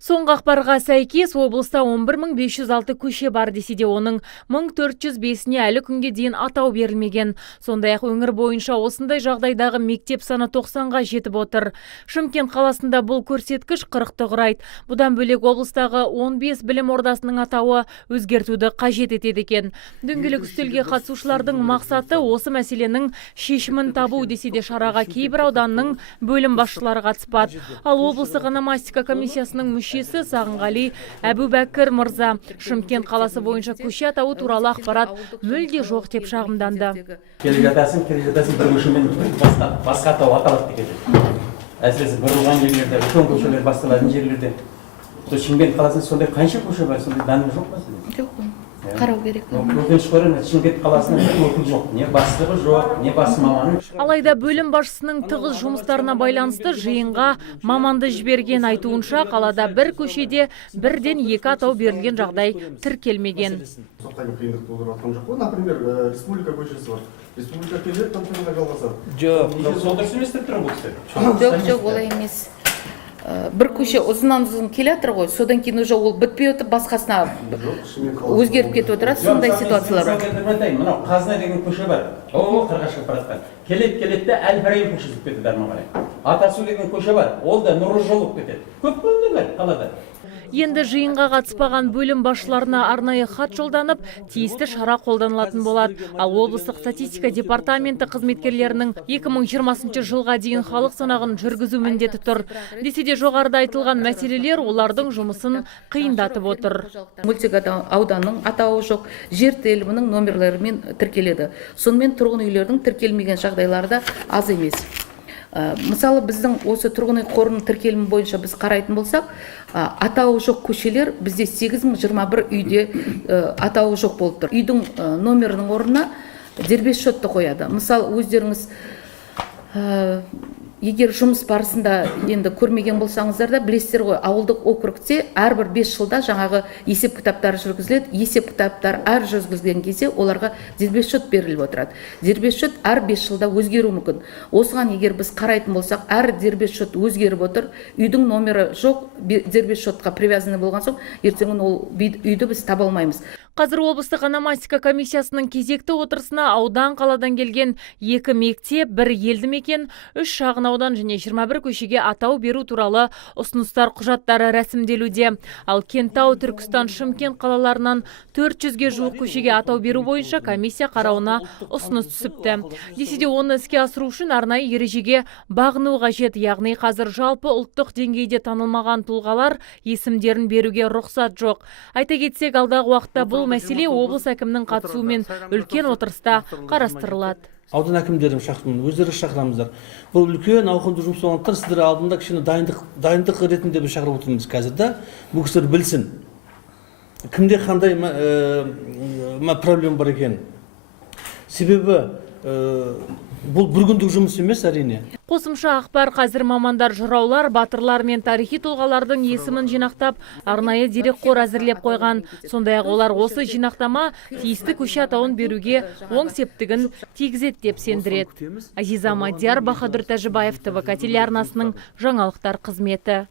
Соңғы ақпарға сәйкес облыста 11.506 көше бар десе де оның 1405-іне әлі күнге дейін атау берілмеген. Сондай-ақ өңір бойынша осындай жағдайдағы мектеп саны 90-ға жетіп отыр. Шымкент қаласында бұл көрсеткіш 40-ты құрайды. Бұдан бөлек облыстағы 15 білім ордасының атауы өзгертуді қажет етеді екен. Дөңгелек үстелге қатысушылардың мақсаты осы мәселенің шешімін табу десе де шараға кейбір ауданның бөлім басшылары қатыспады. Ал облыстық ономастика комиссиясының мүшесі Сағынғали Әбубәкір мырза Шымкент қаласы бойынша көше атауы туралы ақпарат мүлде жоқ деп шағымданды. Келе жатасың бір көшемен басқа атау аталады деген. Әсіресе бұрылған жерлерде, үлкен көшелер басталатын жерлерде. Шымкент қаласында сондай қанша көше бар, сондай данный жоқ па сізде? Жоқ, қарау керек. Өкінішке орай Шымкент қаласында бір өкіл жоқ, не бастығы жоқ, не бас маманы. Алайда бөлім басшысының тығыз жұмыстарына байланысты жиынға маманды жіберген айтуынша, қалада бір көшеде бірден екі атау берілген жағдай тіркелмеген. Например, республика көшесі бар. Республика келеді, там жалғасады. Жоқ, семестр тұрын бұл кісі. Жоқ, олай емес. Бір көше ұзынан келе жатыр ғой, содан кейін уже ол бітпей өтіп басқасына өзгеріп кетіп отырады, сондай ситуациялар бар. Мынау Қазына деген көше бар. О, қырға шығып бара жатқан. Келеді Әл-Фараби көшесі болып кетеді ары қарай. Атасу деген көше бар. Ол да Нұры жол болып кетеді. Көп көңілдер қалада. Енді жиынға қатыспаған бөлім басшыларына арнайы хат жолданып, тиісті шара қолданылатын болады. Ал облыстық статистика департаменті қызметкерлерінің 2020 жылға дейін халық санағын жүргізу міндеті тұр. Десе де жоғарыда айтылған мәселелер олардың жұмысын қиындатып отыр. Мөлтек ауданның атауы жоқ, жер телімінің номерлерімен тіркеледі. Сонымен тұрғын үйлердің тіркелмеген жағдайлары да аз емес. Мысалы, біздің осы тұрғын үй қорының тіркелімі бойынша біз қарайтын болсақ, атауы жоқ көшелер бізде 8021 үйде атауы жоқ болып тұр. Үйдің номерінің орнына дербес шотты қояды. Мысалы, өздеріңіз егер жұмыс барысында енді көрмеген болсаңыздар да білесіздер ғой, ауылдық округте әрбір 5 жылда жаңағы есеп кітаптары жүргізіледі. Есеп кітаптар әр жүргізілген кезде оларға дербес шот беріліп отырады. Дербес шот әр 5 жылда өзгеру мүмкін. Осыған егер біз қарайтын болсақ, әр дербес шот өзгеріп отыр. Үйдің номері жоқ, дербес шотқа привязаны болған соң, ертеңін ол үйді біз таба алмаймыз. Қазір облыстық ономастика комиссиясының кезекті отырысына аудан қаладан келген 2 мектеп, 1 елді мекен, 3 шағын аудан және 21 көшеге атау беру туралы ұсыныстар құжаттары рәсімделуде. Ал Кентау, Түркістан, Шымкент қалаларынан 400-ге жуық көшеге атау беру бойынша комиссия қарауына ұсыныс түсіпті. Десе де оны іске асыру үшін арнайы ережеге бағыну қажет, яғни қазір жалпы ұлттық деңгейде танылмаған тұлғалар есімдерін беруге рұқсат жоқ. Айта кетсек, алдағы уақытта бұл мәселе облыс әкімінің қатысуымен үлкен отырыста қарастырылады. Аудан әкімдерін шақырмын, өздері шақырамыздар. Бұл үлкен ауқымды жұмыс болғандықтан сіздер алдында кішкене дайындық ретінде біз шақырып отырмыз қазір да. Бұл кісілер білсін, кімде қандай проблема бар екен. Себебі бұл бір күндік жұмыс емес әрине. Қосымша ақпар қазір мамандар жыраулар, батырлар мен тарихи тұлғалардың есімін жинақтап, арнайы дерекқор әзірлеп қойған. Сондай-ақ олар осы жинақтама тиісті көше атауын беруге оң септігін тигізеді деп сендіреді. Азиза Мадияр, Бахадүр Тәжібаев, ТВ телеарнасының жаңалықтар қызметі.